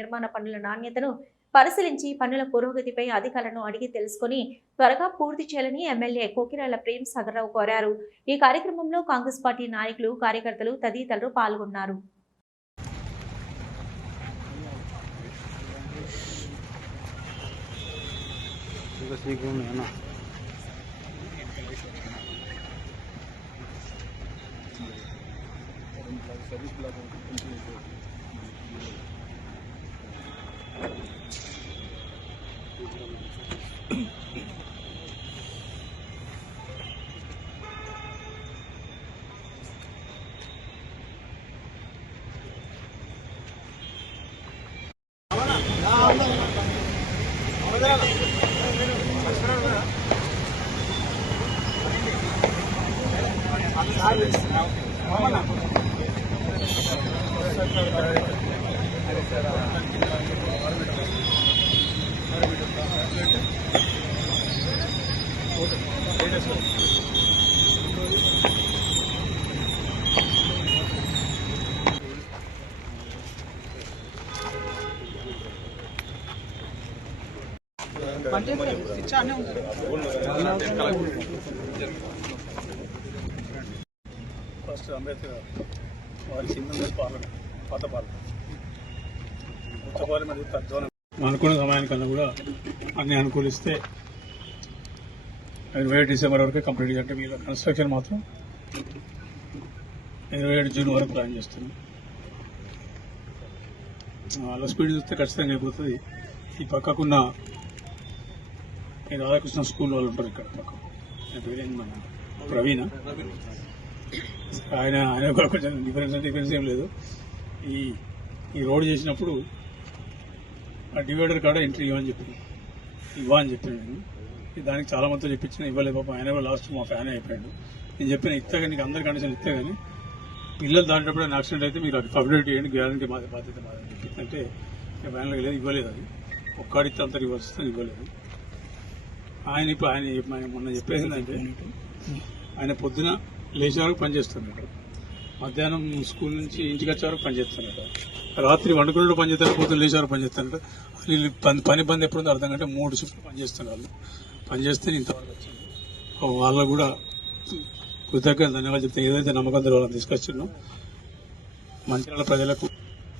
నిర్మాణ పనుల నాణ్యతను పరిశీలించి పనుల పురోగతిపై అధికారులను అడిగి తెలుసుకుని త్వరగా పూర్తి చేయాలని ఎమ్మెల్యే కోకిరాల ప్రేమ్ సాగర్రావు కోరారు. ఈ కార్యక్రమంలో కాంగ్రెస్ పార్టీ నాయకులు కార్యకర్తలు తదితరులు పాల్గొన్నారు. ఇంకా ఫస్ట్ అంబేద్కర్ వారి సింధు పార్లమెంట్ తద్వారా. అనుకున్న సమయానికన్నా కూడా అన్ని అనుకూలిస్తే ఇరవై ఏడు డిసెంబర్ వరకు కంప్లీట్ అంటే మీద కన్స్ట్రక్షన్ మాత్రం ఇరవై ఏడు జూన్ వరకు ప్లాన్ చేస్తున్నాం. వాళ్ళ స్పీడ్ చూస్తే ఖచ్చితంగా అయిపోతుంది. ఈ పక్కకున్న ఈ రాధాకృష్ణ స్కూల్ వాళ్ళు ఉంటారు ఇక్కడ పక్క ఆయన పేరేంటి మన ప్రవీణ. ఆయన ఆయన కూడా కొంచెం డిఫరెన్స్ డిఫరెన్స్ ఏం లేదు. ఈ ఈ రోడ్ చేసినప్పుడు ఆ డివైడర్ కాడ ఎంట్రీ ఇవ్వని చెప్పింది ఇవ్వ అని చెప్పాను నేను. ఈ దానికి చాలా మందితో చెప్పించిన ఇవ్వలేదు పాపం ఆయన కూడా లాస్ట్ మా ఫ్యాన్ అయిపోయాడు. నేను చెప్పిన ఇస్తే కానీ నీకు అందరి కండిషన్ ఇస్తే కానీ పిల్లలు దాంట్లో యాక్సిడెంట్ అయితే మీరు అది పబ్లిక్ చేయండి గ్యారంటీ మాది బాధ్యత మాదని చెప్పింది అంటే లేదు ఇవ్వలేదు అది. ఒక్కడితే అంత రివర్స్ ఇస్తే ఇవ్వలేదు. ఆయన ఇప్పుడు ఆయన మొన్న చెప్పేది ఆయన పొద్దున లేచిన వరకు పనిచేస్తున్నాడు మధ్యాహ్నం స్కూల్ నుంచి ఇంటికి వచ్చే వరకు పనిచేస్తున్నాడు రాత్రి వండుకున్నట్టు పనిచేస్తారు పొద్దున్న లేచే వరకు పనిచేస్తున్నాడు వీళ్ళు పని పని బంద్ ఎప్పుడుందో అర్థం కంటే మూడు షిఫ్ట్లు పనిచేస్తున్నారు వాళ్ళు. పనిచేస్తే ఇంతవరకు వచ్చింది వాళ్ళకు కూడా కృతజ్ఞత ధన్యవాదాలు చెప్తే ఏదైతే నమ్మకంతో వాళ్ళని తీసుకొచ్చినో మంచిర్యాల ప్రజలకు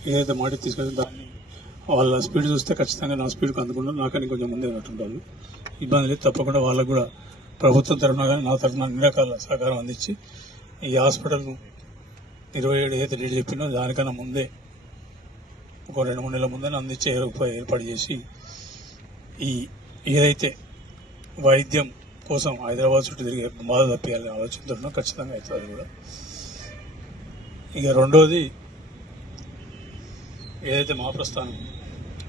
ఏదైతే మాట తీసుకొచ్చిందో దాన్ని వాళ్ళ స్పీడ్ చూస్తే ఖచ్చితంగా నా స్పీడ్కి అందుకుండా నాకని కొంచెం ముందే ఉన్నట్టుంటారు. ఇబ్బంది లేదు. తప్పకుండా వాళ్ళకు కూడా ప్రభుత్వం తరఫున కానీ నా తరఫున అన్ని రకాల సహకారం అందించి ఈ హాస్పిటల్ను ఇరవై ఏడు ఏదైతే డేట్ చెప్పినో దానికన్నా ముందే ఒక రెండు మూడు నెలల ముందే అందించే ఏర్పాటు చేసి ఈ ఏదైతే వైద్యం కోసం హైదరాబాద్ చుట్టూ తిరిగే బాధ తప్పియాలనే ఆలోచనతో ఖచ్చితంగా అవుతుంది అది కూడా. ఇక రెండోది ఏదైతే మా ప్రస్థానం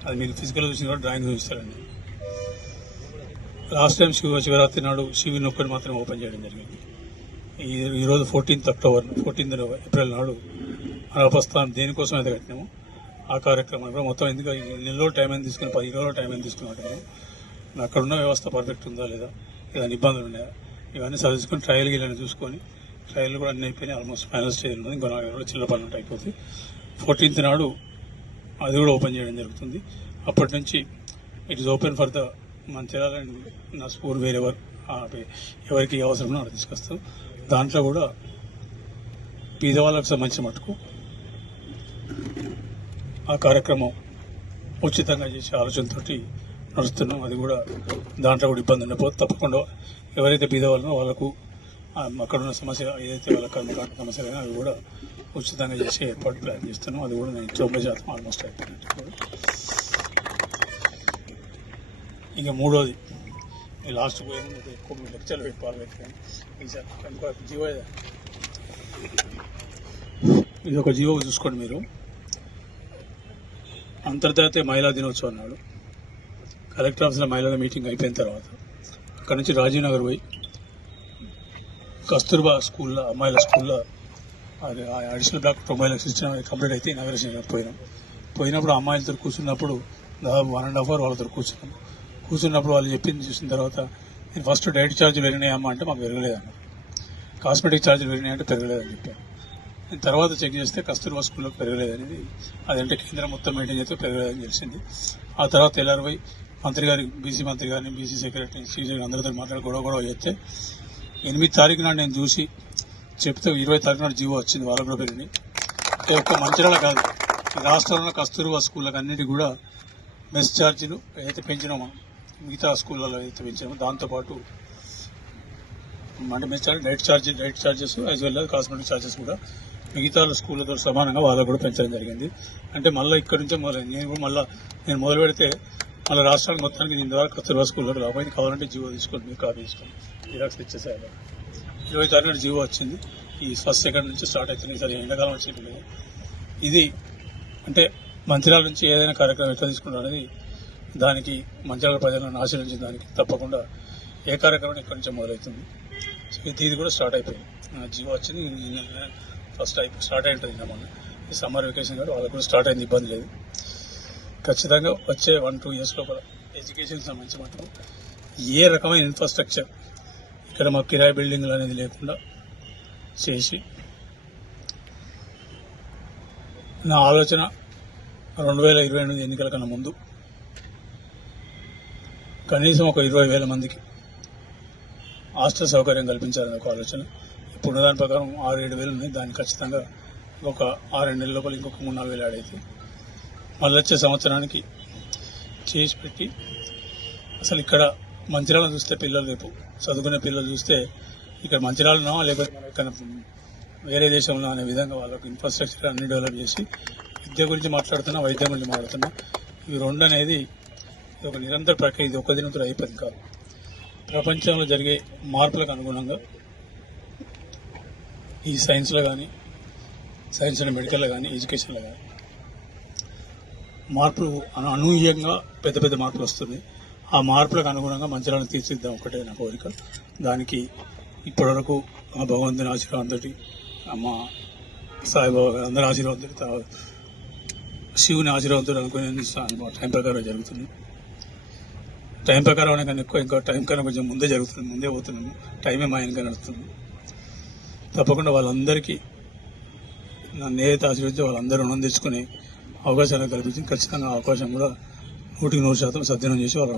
అది మీరు ఫిజికల్ చూసిన కూడా డ్రాయింగ్ చూపిస్తారండి. లాస్ట్ టైం శివ శివరాత్రి నాడు శివుని ఒక్కటి మాత్రం ఓపెన్ చేయడం జరిగింది. ఈ ఈరోజు ఫోర్టీన్త్ అక్టోబర్ ఫోర్టీన్త్ ఏప్రిల్ నాడు మన దేనికోసం అయితే కట్టినాము. ఆ కార్యక్రమం కూడా మొత్తం ఎందుకు నెలలో టైం అని తీసుకుని పది రోజులు టైం అని తీసుకున్నట్టు అక్కడ ఉన్న వ్యవస్థ పర్ఫెక్ట్ ఉందా లేదా ఏదైనా ఇబ్బందులు ఉన్నాయా ఇవన్నీ చదువుకొని ట్రయల్ గీలని చూసుకొని ట్రయల్ కూడా అన్ని అయిపోయినాయి ఆల్మోస్ట్ ఫైనల్ స్టేజ్ ఉంది ఇంకో నాలుగు రోజులు పనులు అయిపోతుంది ఫోర్టీన్త్ నాడు అది కూడా ఓపెన్ చేయడం జరుగుతుంది. అప్పటి నుంచి it is open for the Mancherial and నా స్కూల్ వేరెవర్ ఎవరికి అవసరమో అక్కడ తీసుకొస్తాం దాంట్లో కూడా పేదవాళ్ళకు సంబంధించిన మటుకు ఆ కార్యక్రమం ఉచితంగా చేసే ఆలోచనతో నడుస్తున్నాం. అది కూడా దాంట్లో కూడా ఇబ్బంది ఉండకపోతే తప్పకుండా ఎవరైతే పేదవాళ్ళనో వాళ్ళకు అక్కడున్న అక్కడ ఉన్న సమస్య ఏదైతే వాళ్ళకి కర్మకాండ సమస్యలు అవి కూడా ఉచితంగా చేసే ఏర్పాటు ప్లాన్ చేస్తున్నాం. అది కూడా నేను తొంభై శాతం ఆల్మోస్ట్ అయిపోయినట్టు. ఇంకా మూడోది. లాస్ట్ పోయింది కొన్ని ఎక్కువ మీ లెక్చర్లు పెట్టి పాల్గొట్టాను ఈసారి కనుక జీవో ఇది. ఒక జీవో చూసుకోండి మీరు. అంతర్జాతీయ మహిళా దినోత్సవం నాడు. కలెక్టర్ ఆఫీస్లో మహిళల మీటింగ్ అయిపోయిన తర్వాత అక్కడ నుంచి రాజీవ్ నగర్ పోయి కస్తూర్బా స్కూల్లో అమ్మాయిల స్కూల్లో అది ఆ అడిషనల్ బ్లాక్ తొంభై లక్షలు ఇచ్చిన కంప్లీట్ అయితే ఇనాగరేషన్ పోయినాం. పోయినప్పుడు అమ్మాయిలతో కూర్చున్నప్పుడు దాదాపు వన్ అండ్ హాఫ్ అవర్ వాళ్ళతో కూర్చున్నాం. కూర్చున్నప్పుడు వాళ్ళు చెప్పింది చూసిన తర్వాత నేను ఫస్ట్ డైట్ ఛార్జ్ పెరిగినాయమ్మా అంటే మాకు పెరగలేదన్న కాస్మెటిక్ ఛార్జీలు పెరిగినాయి అంటే పెరగలేదని చెప్పాను నేను తర్వాత చెక్ చేస్తే కస్తూర్బా స్కూల్లో పెరగలేదనేది అదంటే కేంద్రం మొత్తం మెయింటైన్ చేస్తే పెరగలేదని తెలిసింది. ఆ తర్వాత తెల్లారిపోయి మంత్రి గారి బీసీ మంత్రి గారిని బీసీ సెక్రటరీ సీసీ అందరితో మాట్లాడి గొడవ గొడవ చేస్తే ఎనిమిది తారీఖు నాడు నేను చూసి చెప్తే ఇరవై తారీఖు నాడు జీవో వచ్చింది వాళ్ళకు కూడా పెరిగింది ఒక్క మంచిర్యాల కాదు రాష్ట్రంలో కస్తూర్బా స్కూళ్ళకి అన్నిటి కూడా మెస్ ఛార్జీలు ఏదైతే పెంచినామో మిగతా స్కూళ్ళలో అయితే పెంచాము. దాంతోపాటు అంటే mess diet charges diet charges as well as cosmetic charges కూడా మిగతా స్కూళ్ళతో సమానంగా వాళ్ళకు కూడా పెంచడం జరిగింది. అంటే మళ్ళీ ఇక్కడి నుంచే మొదలు నేను కూడా మళ్ళీ నేను మొదలు పెడితే మళ్ళీ రాష్ట్రానికి మొత్తానికి నేను ద్వారా కస్తూర్బా స్కూల్లోకి రాబోయింది కావాలంటే జీవో తీసుకోండి మీరు కాపీ తీసుకోండి. జిరాక్స్ ఇచ్చేసేయాలి ఇరవై తారీఖు జీవో వచ్చింది. ఈ ఫస్ట్ సెకండ్ నుంచి స్టార్ట్ అవుతుంది సరే ఎండాకాలం వచ్చేది ఇది అంటే మంచిర్యాల నుంచి ఏదైనా కార్యక్రమం ఎట్లా తీసుకుంటాం అనేది దానికి మంచిర్యాల ప్రజలను ఆశీర్వదించిన దానికి తప్పకుండా ఏ కార్యక్రమం ఇక్కడి నుంచి మొదలవుతుంది. సో ఇది కూడా స్టార్ట్ అయిపోయింది. ఆ జీవో వచ్చింది ఫస్ట్ అయిపో స్టార్ట్ అయి ఉంటుంది మొన్న. ఈ సమ్మర్ వెకేషన్ కూడా వాళ్ళకి కూడా స్టార్ట్ అయింది ఇబ్బంది లేదు. ఖచ్చితంగా వచ్చే వన్ టూ ఇయర్స్ లోపల ఎడ్యుకేషన్ సంబంధించి మాత్రం ఏ రకమైన ఇన్ఫ్రాస్ట్రక్చర్ ఇక్కడ మా కిరాయి బిల్డింగ్లు అనేది లేకుండా చేసి నా ఆలోచన రెండు వేల ఇరవై ఎనిమిది ఎన్నికల కన్నా ముందు కనీసం ఒక ఇరవై వేల మందికి హాస్టల్ సౌకర్యం కల్పించాలని ఒక ఆలోచన. ఇప్పుడు దాని ప్రకారం ఆరు ఏడు వేలు ఉన్నాయి. దాన్ని ఖచ్చితంగా ఒక ఆరు నెలల లోపల ఇంకొక మూడు నాలుగు వేలు ఆడైతే మళ్ళీ వచ్చే సంవత్సరానికి చేసి పెట్టి అసలు ఇక్కడ మంచిర్యాలను చూస్తే పిల్లలు రేపు చదువుకునే పిల్లలు చూస్తే ఇక్కడ మంచిరాలనో లేకపోతే వేరే దేశంలో అనే విధంగా వాళ్ళకు ఇన్ఫ్రాస్ట్రక్చర్ అన్ని డెవలప్ చేసి విద్య గురించి మాట్లాడుతున్నా వైద్యం గురించి మాట్లాడుతున్నా. ఇవి రెండు అనేది ఇది ఒక నిరంతర ప్రక్రియ. ఇది ఒక దినంతో అయిపోయింది కాదు. ప్రపంచంలో జరిగే మార్పులకు అనుగుణంగా ఈ సైన్స్లో కానీ సైన్స్ అండ్ మెడికల్లో కానీ ఎడ్యుకేషన్లో కానీ మార్పులు అను- అనూహ్యంగా పెద్ద పెద్ద మార్పులు వస్తుంది ఆ మార్పులకు అనుగుణంగా మంచిలను తీర్చిద్దాం ఒకటే నా కోరిక. దానికి ఇప్పటివరకు ఆ భగవంతుని ఆశీరం అందరి మా సాయిబాబా అందరి ఆశీర్వాదం శివుని ఆశీర్వాదం అనుకునే టైం ప్రకారం జరుగుతుంది. టైం ప్రకారం అనే ఎక్కువ ఇంకా టైం కన్నా కొంచెం ముందే జరుగుతుంది ముందే పోతున్నాము. టైమే మా వెనక నడుస్తుంది. తప్పకుండా వాళ్ళందరికీ నన్ను ఏదైతే ఆశీర్వదించి వాళ్ళందరూ రుణం తెచ్చుకునే అవకాశాలు కల్పించి ఖచ్చితంగా ఆ అవకాశం కూడా నూటికి నూరు శాతం సద్వినియోగం చేసి వాళ్ళు